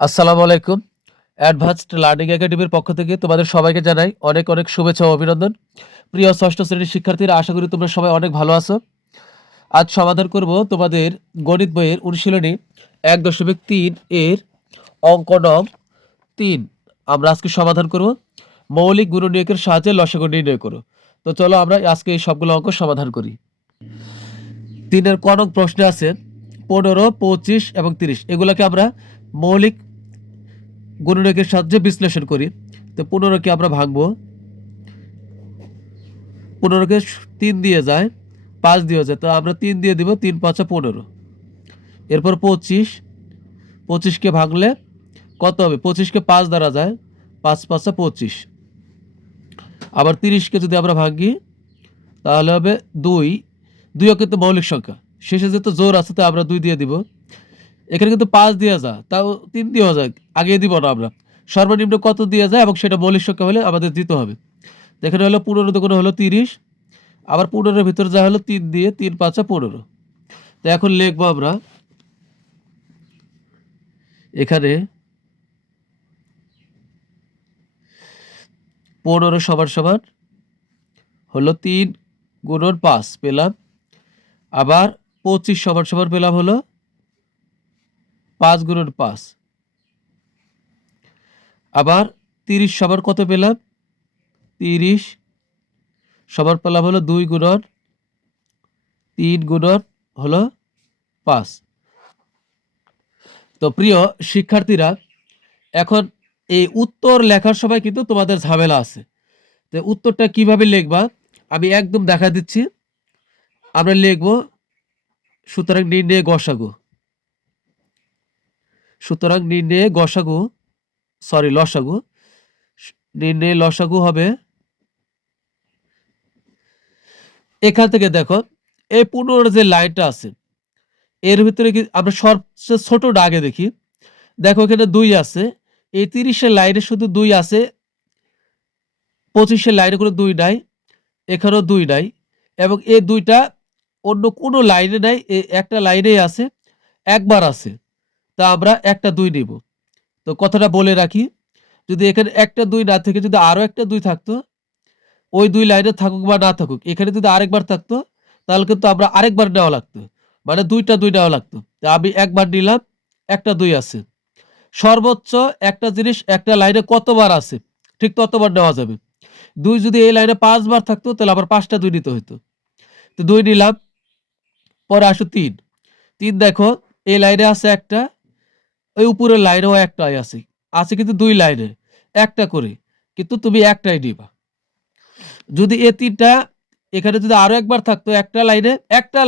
আসসালামু আলাইকুম। Advanced learning একাডেমির পক্ষ থেকে তোমাদের সবাইকে জানাই অনেক, অনেক শুভেচ্ছা ও অভিনন্দন। প্রিয় ষষ্ঠ শ্রেণীর শিক্ষার্থীরা, আশা করি তোমরা সবাই অনেক ভালো আছো। আজ সমাধান করব তোমাদের গণিত বইয়ের অনুশীলনী ১.৩ এর অঙ্ক নং ৩। আমরা আজকে সমাধান করব। মৌলিক গুণনীয়কের সাহায্যে লসাগু নির্ণয় করো। তো চলো আমরা আজকে এই সবগুলো অঙ্ক সমাধান করি। ৩ এর ক নং প্রশ্নে আছে ১৫, ২৫ এবং ৩০। এগুলোকে আমরা মৌলিক গুণনীয়কের সাহায্যে বিশ্লেষণ করি। তো ১৫কে আমরা ভাঙবো। ১৫কে ৩ দিয়ে যায়, ৫ দিয়ে যায়, তো আমরা ৩ দিয়ে দিব। ৩ ৫ ১৫। এরপর ২৫, ২৫কে ভাঙলে কত হবে? ২৫কে ৫ দ্বারা যায়, ৫ ৫ ২৫। আবার ৩০কে যদি আমরা ভাঙি তাহলে হবে ২। ২ও কিন্তু মৌলিক সংখ্যা, শেষে যেহেতু জোর আছে তো আমরা ২ দিয়ে দিব। এখানে কিন্তু ৫ দিয়ে যায়, তাও ৩ দেওয়া যায়, আগে দিব না আমরা। সর্বনিম্ন কত দিয়ে যায় এবং সেটা মৌলিক সংখ্যা হলে আমাদের দিতে হবে। এখানে হলো ১৫ দুগুণে হলো ৩০, আবার ১৫-এর ভিতরে যা হলো ৩ দিয়ে, ৩ ৫ ১৫। তো এখন লিখবো আমরা এখানে ১৫ সমান সমান হলো ৩ গুণন ৫ পেলাম, আবার ২৫ সমান সমান পেলাম হলো ৫ গুণন ৫, আবার ৩০ সমান কত পেলাম? ৩০ সমান পেলাম হলো ২ গুণন ৩ গুণন হলো ৫। তো প্রিয় শিক্ষার্থীরা, এখন এই উত্তর লেখার সময় কিন্তু তোমাদের ঝামেলা আছে। তো উত্তরটা কিভাবে লিখবা আমি একদম দেখা দিচ্ছি। আমরা লিখব সুতরাং নির্ণয়ে গসাগু। সুতরাং নির্ণয়ে গসাগু, সরি লসাগু, নির্ণয়ে লসাগু হবে। এখান থেকে দেখো এই ১৫ যে লাইনটা আছে এর ভিতরে কি আমরা সবচেয়ে ছোটটা আগে দেখি। দেখো এখানে ২ আছে, এই ৩০-এর লাইনে শুধু ২ আছে, ২৫-এর লাইনে কোনো ২ নাই, এখানেও ২ নাই, এবং এই ২টা অন্য কোনো লাইনে নাই, এই একটা লাইনেই আছে, একবার আছে। তা আমরা একটা ২ নিব। তো কথাটা বলে রাখি, যদি এখানে একটা ২ না থেকে যদি আরো একটা ২ থাকতো, ওই ২ লাইনে থাকুক বা না থাকুক, এখানে যদি আরেকবার থাকতো তাহলে কিন্তু আমরা আরেকবার নেওয়া লাগতো, মানে ২টা ২ নেওয়া লাগতো। তা আমি একবার নিলাম, একটা ২ আছে। সর্বোচ্চ একটা জিনিস একটা লাইনে কতবার আছে ঠিক ততবার নেওয়া যাবে। ২ যদি এই লাইনে ৫ বার থাকতো তাহলে আবার ৫টা ২ নিতে হইতো। তো ২ নিলাম। পরে আসো ৩। ৩ দেখো এই লাইনে আছে একটা, ওই উপরের লাইনেও একটাই আছে। আছে কিন্তু ২ লাইনে, একটা করে। কিন্তু তুমি একটাই নিবা। যদি এ ৩টা এখানে যদি আরো একবার থাকতো, একটা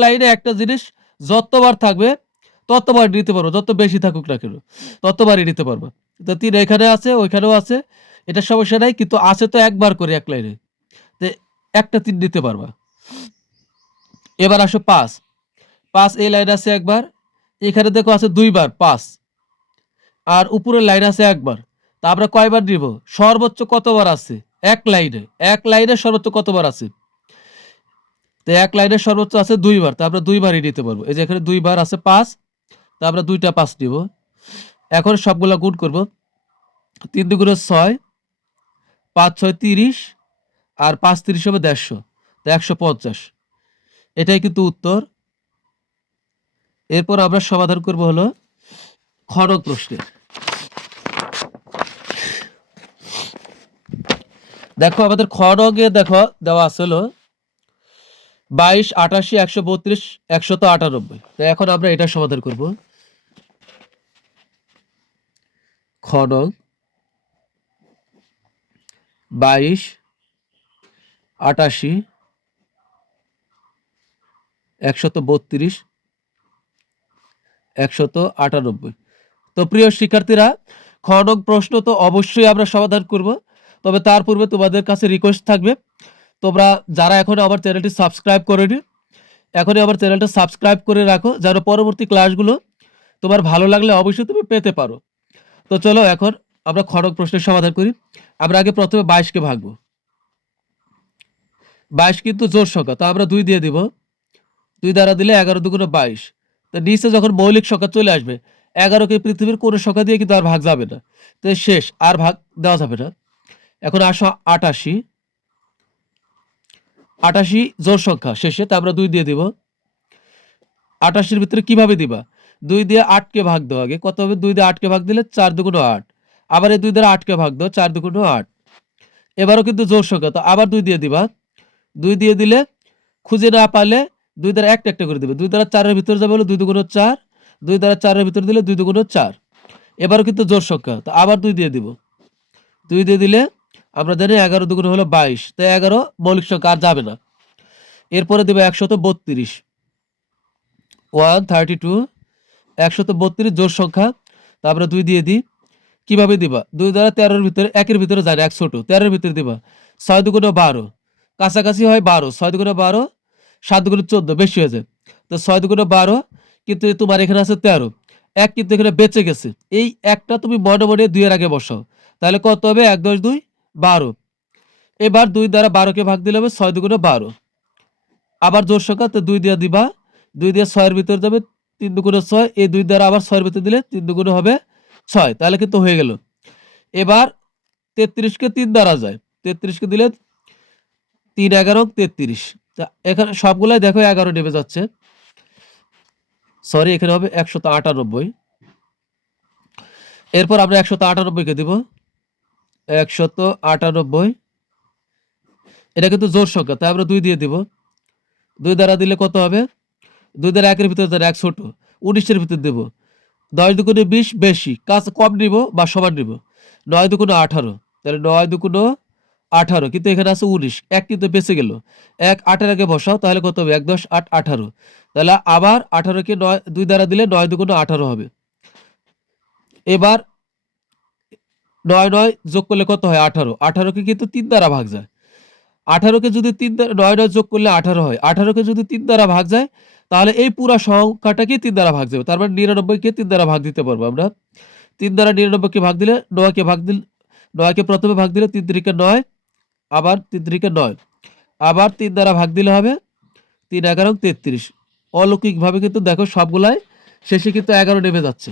লাইনে একটা জিনিস যতবার থাকবে ততবার নিতে পারবো। যত বেশি থাকুক না কেন ততবারই নিতে পারবা। তো ৩ এখানে আছে, ওইখানেও আছে। এটা সমস্যা নাই, কিন্তু আছে তো একবার করে এক লাইনে। তো একটা ৩ নিতে পারবা। এবার আসো ৫। ৫ এই লাইনে আছে একবার, এখানে দেখো আছে ২ বার ৫, আর উপরের লাইন আছে একবার। তা আমরা কয়বার নিব? সর্বোচ্চ কতবার আছে? এক লাইনে। এক লাইনে সর্বোচ্চ কতবার আছে? তো এক লাইনে সর্বোচ্চ আছে ২ বার। তা আমরা ২ বারই নিতে পারবো। এই যে এখানে ২ বার আছে ৫, তা আমরা ২টা ৫ নিব। এখন সবগুলা গুণ করব। ৩ দুগুণে ৬, ৫ ৬ ৩০, আর ৫ ৩০ হবে ১৫০। তো ১৫০। এটাই কিন্তু উত্তর। এরপর আমরা সমাধান করব হলো খ নং প্রশ্নের। দেখো আমাদের খ নং-এ দেখো দেওয়া আছে হলো ২২, ৮৮, ১৩২, ১৯৮। তো এখন আমরা এটা সমাধান করব। খ নং ২২, ৮৮, ১৩২, ১৯৮। তো প্রিয় শিক্ষার্থীরা, খ নং প্রশ্ন তো অবশ্যই আমরা সমাধান করব। তবে তার পূর্বে তোমাদের কাছে রিকোয়েস্ট থাকবে, তোমরা যারা এখনো আমার চ্যানেলটি সাবস্ক্রাইব করেনি, এখনই আমার চ্যানেলটা সাবস্ক্রাইব করে রাখো, যেন পরবর্তী ক্লাসগুলো তোমার ভালো লাগলে অবশ্যই তুমি পেতে পারো। তো চলো এখন আমরা খ নং প্রশ্নের সমাধান করি। আমরা আগে প্রথমে ২২কে ভাঙবো। ২২ কিন্তু জোড় সংখ্যা, তো আমরা ২ দিয়ে দিব। ২ দ্বারা দিলে ১১ দুগুণে ২২। তো নিচে যখন মৌলিক সংখ্যা চলে আসবে, 11কে পৃথিবীর কোনো সংখ্যা দিয়ে কিন্তু আর ভাগ যাবে না, তো শেষ, আর ভাগ দেওয়া যাবে না। এখন আসো 88, 88 জোড় সংখ্যা শেষে, তা আমরা 2 দিয়ে দিব। 88-এর ভিতরে কিভাবে দিবা? 2 দিয়ে 8কে ভাগ দাও আগে, কত হবে? 2 দিয়ে 8কে ভাগ দিলে 4 দুগুণ 8, আবার এই 2 দ্বারা 8কে ভাগ দাও, 4 দুগুণ 8। এবারও কিন্তু জোড় সংখ্যা, তো আবার 2 দিয়ে দিবা। 2 দিয়ে দিলে খুঁজে না পারলে 2 দ্বারা একটা একটা করে দিবে। 2 দ্বারা 4-এর ভিতরে যাবে হলো 2 দুগুণ 4, 2 দ্বারা 4-এর ভিতরে দিলে 2 দুগুণ 4। এবারও কিন্তু জোড় সংখ্যা, তো আবার 2 দিয়ে দিব। 2 দিয়ে দিলে আমরা জানি 11 দুগুণ হলো 22, তাই 11 মৌলিক সংখ্যা আর যাবে না। এরপরে দিবে 132, 132, 132 জোড় সংখ্যা, তা আমরা 2 দিয়ে দিই। কিভাবে দিবা? 2 দ্বারা 13-এর ভিতরে, 1-এর ভিতরে যায় না, 1 ছোট, 13-এর ভিতরে দিবা। 6 দুগুণ 12, কাছাকাছি হয় 12, 6 দুগুণ 12, 7 দুগুণ 14, বেশি হয়ে যায়। তো 6 দুগুণ 12, কিন্তু তোমার এখানে আছে 13, 1 কিন্তু এখানে বেঁচে গেছে। এই একটা তুমি মনে মনে 2 এর আগে বসাও, তাহলে কত হবে? 1 10 2 12। এবার 2 দ্বারা 12কে ভাগ দিলে হবে 6 দুগুণ 12। আবার জোড় সংখ্যা, তো 2 দিয়ে দিবা। 2 দিয়ে 6-এর ভিতরে যাবে 3 দুগুণ 6, এই 2 দ্বারা আবার 6-এর ভিতরে দিলে 3 দুগুণ হবে 6, তাহলে কিন্তু হয়ে গেল। এবার 33কে 3 দ্বারা যায়, 33কে দিলে 3 11 33, তা এখানে সবগুলাই দেখো 11 নেমে যাচ্ছে, সরি এখানে হবে 198। এরপর আমরা 198কে দিব, 198, এটা কিন্তু জোড় সংখ্যা, তাই আমরা 2 দিয়ে দিব। 2 দ্বারা দিলে কত হবে? 2 দ্বারা 1-এর ভিতরে যাবে 1 ছোট, 19-এর ভিতরে দেব। 10 দুগুণে 20, বেশি কাজ কম নিব বা সমান নিব। 9 দুগুণে 18, তাহলে 9 দুগুণে 18, কিন্তু এখানে আছে 19, 1 কিন্তু বেঁচে গেল। 1 8-এর আগে বসাও, তাহলে কত হবে? 1 10 8 18, তাহলে আবার 18কে 2 দ্বারা দিলে 9 দুগুণে 18 হবে। এবার 9 9 যোগ করলে কত হয়? 18, 18কে কিন্তু 3 দ্বারা ভাগ যায়। 18কে যদি 3 দ্বারা 9 9 যোগ করলে 18 হয়। 18কে যদি 3 দ্বারা ভাগ যায়, তাহলে এই পুরা সংখ্যাটাকে 3 দ্বারা ভাগ যাবে। তার মানে 99কে 3 দ্বারা ভাগ দিতে পারবো আমরা। 3 দ্বারা 99কে ভাগ দিলে 9কে ভাগ দিলে, 9কে প্রথমে ভাগ দিলে 3 3 9, আবার 3 3 9, আবার 3 দ্বারা ভাগ দিলে হবে 3 11 33। অলৌকিকভাবে কিন্তু দেখো সবগুলাই শেষে কিন্তু 11 নেমে যাচ্ছে।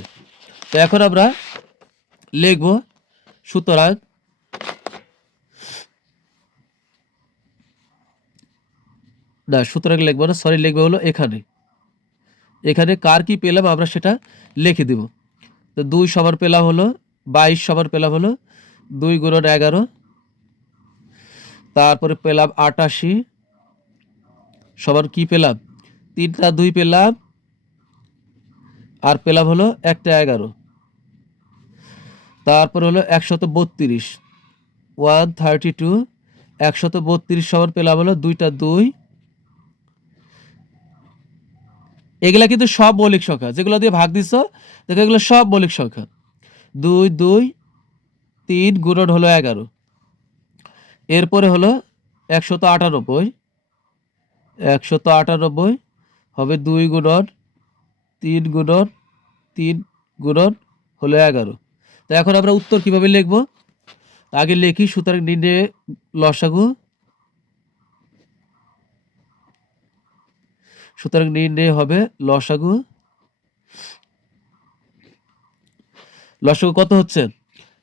তো এখন আমরা লিখব, সুতরাং সুতরাং লিখবো না, সরি লিখবো হলো এখানে। এখানে কার কি পেলাম আমরা সেটা লিখে দিব। তো 2 সমান পেলাম হলো 22, সমান পেলাম হলো 2 গুণন 11, তারপরে পেলাম 88 সমান কি পেলাম? 3টা 2 পেলাম, আর পেলাম হলো একটা 11, তারপর হলো 132, 132, 132 সমান পেলাম হলো 2টা 2। এগুলা কিন্তু সব মৌলিক সংখ্যা, যেগুলো দিয়ে ভাগ দিচ্ছ দেখো এগুলো সব মৌলিক সংখ্যা। 2 2 3 গুণন হলো 11, এরপরে হলো 198, 198 হবে 2 গুণন 3 গুণন 3 গুণন হলো 11। তো এখন আমরা উত্তর কিভাবে লিখব? আগে লিখি, সুতরাং নির্ণয়ে লসাগু, সুতরাং নির্ণয় হবে লসাগু। লসাগু কত হচ্ছে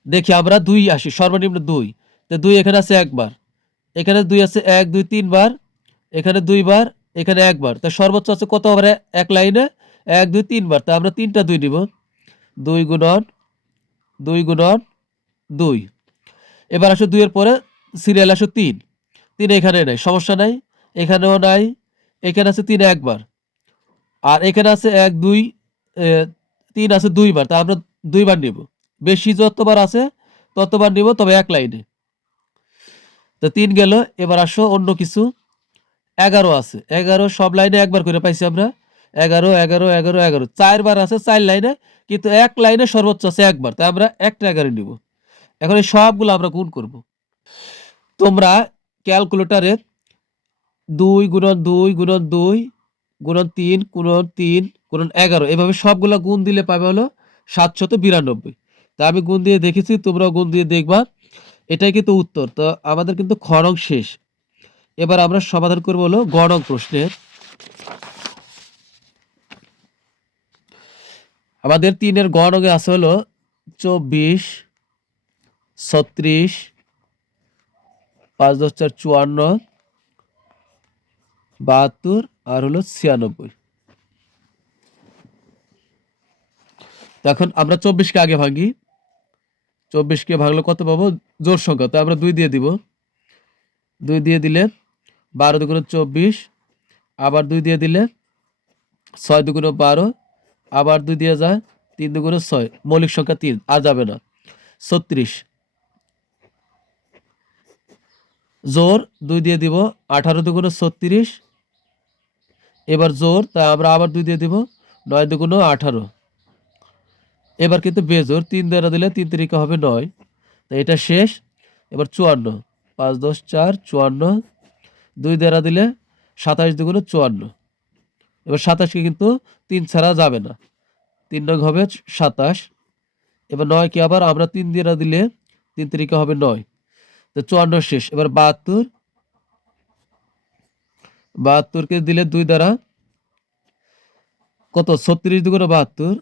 দেখি আমরা, 2 আসি, সর্বনিম্ন 2, তো 2 এখানে আছে একবার, এখানে 2 আছে 1 2 3 বার, এখানে 2 বার, এখানে একবার, তো সর্বোচ্চ আছে কত বার এক লাইনে? 1 2 3 বার, তা আমরা 3টা 2 নিব। 2 গুণন 2 গুণন 2। এবার আসো 2 এর পরে সিরিয়াল আসো 3, 3 এখানে নাই, সমস্যা নাই, এখানেও নাই, এখানে আছে 3 একবার, আর এখানে আছে 1 2 3 আছে 2 বার, তা আমরা 2 বার নিব। বেশি যতবার আছে ততবার নিব, তবে এক লাইনে। তো 3 গেল। এবার আসো অন্য কিছু, 11 আছে, 11 সব লাইনে একবার করে পাইছি আমরা। 11 11 11 11 4 বার আছে 4 লাইনে, কিন্তু এক লাইনে সর্বোচ্চ আছে একবার, তাই আমরা একটা 11 নিব। এখন এই সবগুলো আমরা গুণ করব। তোমরা ক্যালকুলেটরে 2 গুণন 2 গুণন 2 গুণন 3 গুণন 3 গুণন 11 এভাবে সবগুলো গুণ দিলে পাবে হলো 792। তা আমি গুণ দিয়ে দেখেছি, তোমরাও গুণ দিয়ে দেখবা। এটাই কিন্তু উত্তর। তো আমাদের কিন্তু খ নং শেষ। এবার আমরা সমাধান করব হলো গ নং প্রশ্নের। আমাদের 3-এর গ নগে আছে হলো 24, 36, 5 10 4 54, 72 আর হলো 96। এখন আমরা 24কে আগে ভাঙি। 24কে ভাঙলে কত পাবো? জোড় সংখ্যা, তো আমরা 2 দিয়ে দিব। 2 দিয়ে দিলে 12 দুগুণে 24, আবার 2 দিয়ে দিলে 6 দুগুণে 12, আবার 2 দিয়ে যায় 3 দুগুণে 6, মৌলিক সংখ্যা 3 আর যাবে না। 36 জোর 2 দিয়ে দিব, 18 দুগুণে 36, এবার জোর, তাই আমরা আবার 2 দিয়ে দিব, 9 দুগুণে 18। এবার কিন্তু বেজোর, 3 দ্বারা দিলে 3 তিরিকা হবে 9, তাই এটা শেষ। এবার 54, 5 10 4 54, 2 দ্বারা দিলে 27 দুগুণে 54। এবার 27কে কিন্তু 3 ছাড়া যাবে না, 3 নং হবে 27। এবার 9কে আবার আমরা 3 দ্বারা দিলে 3 তিরিকা হবে 9, তো 54 শেষ। এবার 72, 72কে দিলে 2 দ্বারা কত? 36 দুগুণে 72।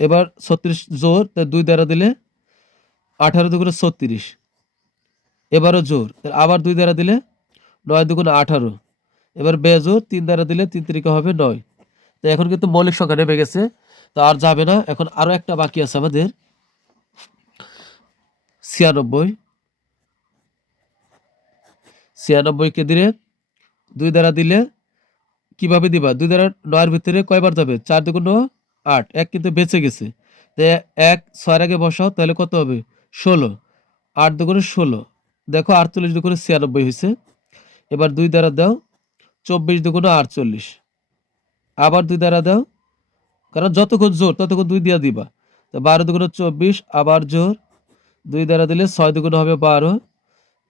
এবার 36 জোর, তাই 2 দ্বারা দিলে 18 দুগুণে 36, এবারও জোর, আবার 2 দ্বারা দিলে 9 দুগুণে 18। এবার বেজোর, 3 দ্বারা দিলে 3 তিরিকা হবে 9। তো এখন কিন্তু মৌলিক সংখ্যা নেমে গেছে, তো আর যাবে না। এখন আরো একটা বাকি আছে আমাদের 96। 96কে দিলে 2 দ্বারা দিলে কিভাবে দিবা? 2 দ্বারা 9 এর ভিতরে কয়বার যাবে? 4 দুগুণ 8, 1 কিন্তু বেঁচে গেছে, তাই 1 6 এর আগে বসাও, তাহলে কত হবে? 16, 8 দুগুণে 16, দেখো 48 দুগুণে 96 হয়েছে। এবার 2 দ্বারা দাও, 24 দুগুণে 48, আবার 2 দ্বারা দাও, কারণ যতক্ষণ জোর ততক্ষণ 2 দিয়া দিবা। তো 12 দুগুণে 24, আবার জোর, 2 দ্বারা দিলে 6 দুগুণে হবে 12,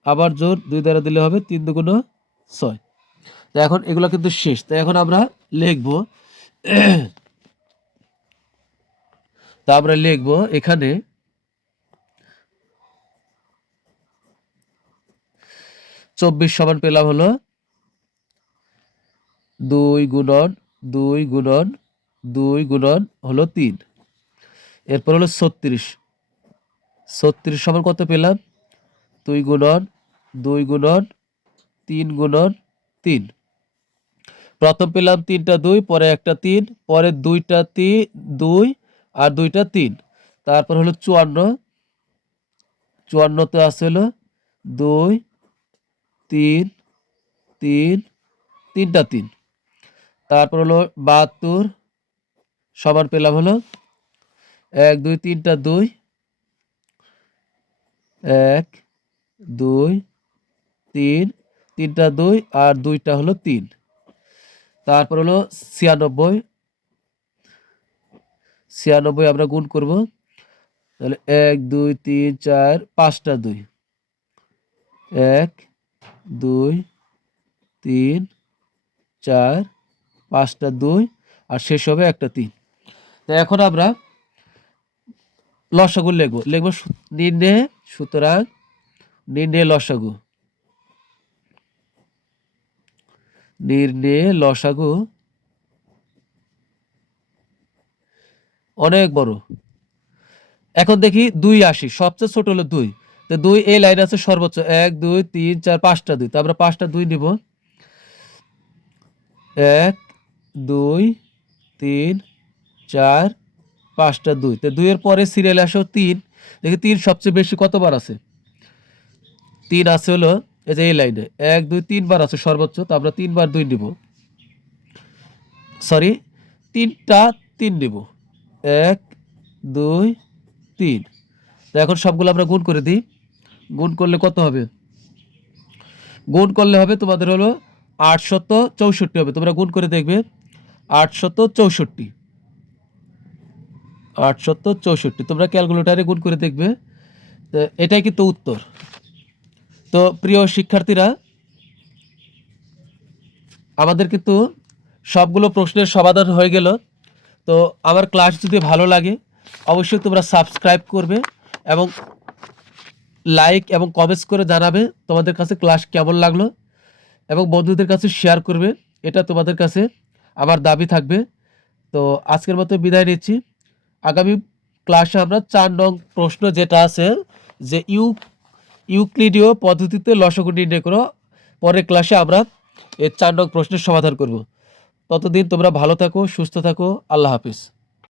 আবার জোর, 2 দ্বারা দিলে হবে 3 দুগুণে 6। তো এখন এগুলো কিন্তু শেষ। তো এখন আমরা লিখবো তা আমরা লিখবো এখানে 24 সমান পেলাম হলো 2 গুণন 2 গুণন 2 গুণন হলো 3। এরপর হলো 36, 36 সমান কত পেলাম? 2 গুণন 2 গুণন 3 গুণন 3। প্রথম পেলাম 3টা 2, পরে একটা 3, পরে 2টা 2 আর 2টা 3। তারপর হলো 54, 54তে আছে হলো 2 3 3, 3টা 3। তারপর হলো 72 সমান পেলাম হলো 1 2 3টা 2, 1 2 3, 3টা 2 আর 2টা হলো 3। তারপর হলো 96, 96 আমরা গুণ করব, তাহলে 1 2 3 4 5টা 2, 1 2 3 4 5টা 2 আর শেষ হবে একটা 3। তো এখন আমরা লসাগু লিখবো নির্ণয়ে। সুতরাং নির্ণয়ে লসাগু, নির্ণয়ে লসাগু অনেক বড়। এখন দেখি 2 আসি, সবচেয়ে ছোট হলো 2, তো 2 এই লাইন আছে সর্বোচ্চ 1 2 3 4 5টা 2, তো আমরা 5টা 2 নিব, 1 2 3 4 5টা 2, তো 2 এর পরে সিরিয়ালে আসো 3। দেখি 3 সবচেয়ে বেশি কতবার আছে? 3 আছে হলো এই যে এই লাইনে 1 2 3 বার আছে সর্বোচ্চ, তো আমরা 3 বার 2 নিব, সরি 3টা 3 নিব, 1 2 3। তো এখন সবগুলো আমরা গুণ করে দিই। গুণ করলে কত হবে? গুণ করলে হবে তোমাদের হলো 864 হবে। তোমরা গুণ করে দেখবে 864, 864 তোমরা ক্যালকুলেটারে গুণ করে দেখবে। তো এটাই কিন্তু উত্তর। তো প্রিয় শিক্ষার্থীরা, আমাদের কিন্তু সবগুলো প্রশ্নের সমাধান হয়ে গেল। তো আমার ক্লাস যদি ভালো লাগে অবশ্যই তোমরা সাবস্ক্রাইব করবে এবং লাইক এবং কমেন্টস করে জানাবে তোমাদের কাছে ক্লাস কেমন লাগলো, এবং বন্ধুদের কাছে শেয়ার করবে। এটা তোমাদের কাছে আমার দাবি থাকবে। তো আজকের মতো বিদায় নিচ্ছি। আগামী ক্লাসে আমরা 4 নং প্রশ্ন যেটা আছে যে ইউক্লিডীয় পদ্ধতিতে লসাগু নির্ণয় করো, পরের ক্লাসে আমরা এই 4 নং প্রশ্নের সমাধান করব। ততদিন তোমরা ভালো থাকো, সুস্থ থাকো। আল্লাহ হাফিজ।